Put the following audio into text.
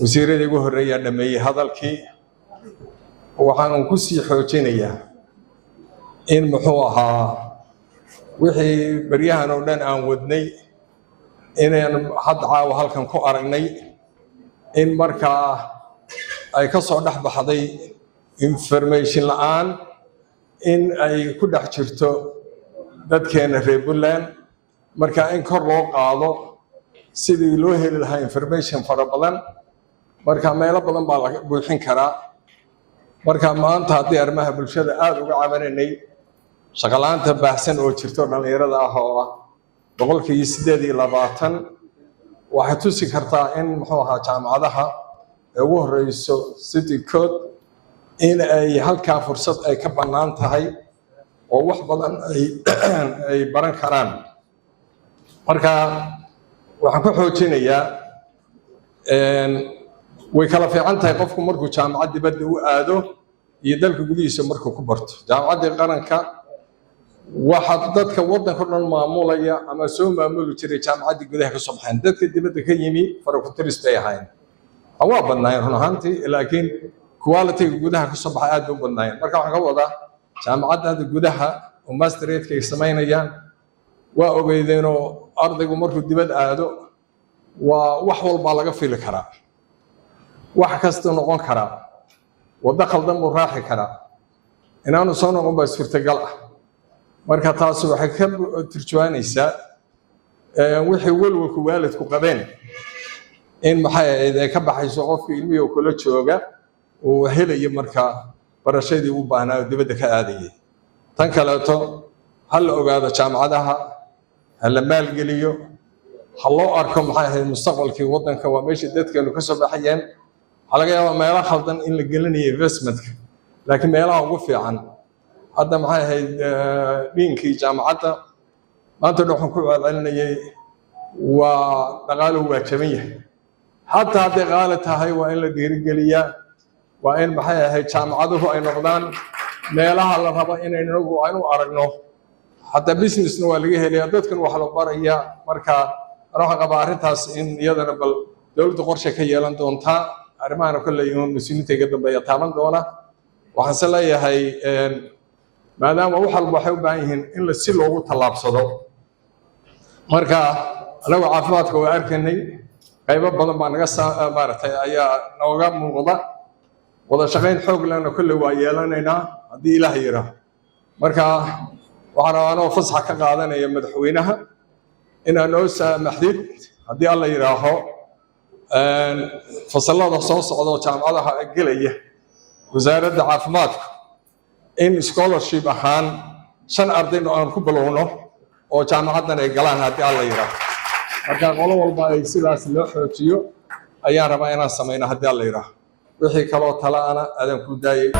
wasiiradii ugu horeeyay dhameeyay hadalkii waxaan ku sii xoojinayaa in muxuu ahaa wixii baryahan oo dhan aan wadnay inaan hadda caawa halkan ku aragnay in markaa ay ka soo dhax baxday information la'aan in ay ku dhex jirto dadkeena reer Puntland marka in kor loo qaado sidii loo heli lahaa information fara badan marka meelo badan baa laga buuxin karaa marka maanta haddii arrimaha bulshada aad uga cabananay shaqalaanta baahsan oo jirto dhalinyarada ah oo 8% waxay tusi kartaa in muxuu ahaa jaamacadaha ugu horeyso city code in ay halkaa fursad ay ka bannaan tahay oo wax badan ay baran karaan marka waxaan ku xoojinayaa way kala fiican tahay qofku markuu jaamacad dibadda u aado iyo dalka gudihiisa markuu ku barto jaamacadda qaranka waxa dadka waddanka dhan maamulaya ama soo maamuli jiray jaamacadda gudaha ka soo baxeen dadka dibadda ka yimi farakutirist ay ahayn waa badnaayeen run ahaantii laakiin quality gudaha ka soo baxay aad u badnaayeen marka waxaan ka wadaa jaamacadda gudaha oo masterate ay sameynayaan waa ogeydeenoo ardaygu markuu dibad aado waa wax walba laga fili karaa wax kasta noqon karaa wada qaldan buu raaxi karaa inaanu soo noqon baa suurtagal ah marka taas waxay ka turjuwaanaysaa wixii walwalku waalidku qabeen in maxay ay ka baxayso qofka ilmihiisa kula jooga oo helayo marka barashadii u baahnaa dibadda ka aadayay tan kaleeto hal ogaado jaamacadaha hal maalgeliyo hal loo arko maxay ahayd mustaqbalkii waddanka waa meeshii dadkeenu ka soo baxayeen laga yaabaa meelaha khaldan in la gelinayo investmentka laakiin meelaha ugu fiican hadda maxay ahayd dhiinkii jaamacadda maanta waxaan ku celcelinayay waa dhaqaale waa jaban yahay hatta hadday qaali tahay waa in la dhiirigeliyaa waa in maxay ahayd jaamacaduhu ay noqdaan meelaha la rabo inaynu aynu aragno hatta businessna waa laga helayaa dadkan wax la barayaa marka waxaan qabaa arrintaas in iyadana bal dawladda qorshe ka yeelan doontaa arrimahan kale iyo mas'uuliyiinta ka dambeeya taaban doona waxaan se leeyahay maadaama wax walba waxay u baahan yihiin in la si loogu tallaabsado marka anagu caafimaadka waa arkanay qaybo badan baa naga maaragtay ayaa nooga muuqda wada shaqayn xoog lehna kale waa yeelanaynaa haddii ilaahay yiraahdo marka waxaan rabaa anoo fasaxa ka qaadanaya madaxweynaha inaan noo saamaxdid haddii alla yiraaho fasalada soo socda oo jaamacadaha gelaya wasaaradda caafimaadka in scholarship ahaan 5 arday aan ku bilowno oo jaamacaddan ay galaan haddii alla yiraaho marka qolo walba ay sidaas loo xoojiyo ayaan rabaa inaan sameeyno haddii alla yiraaho wixii kale oo tala ana aadan ku daayay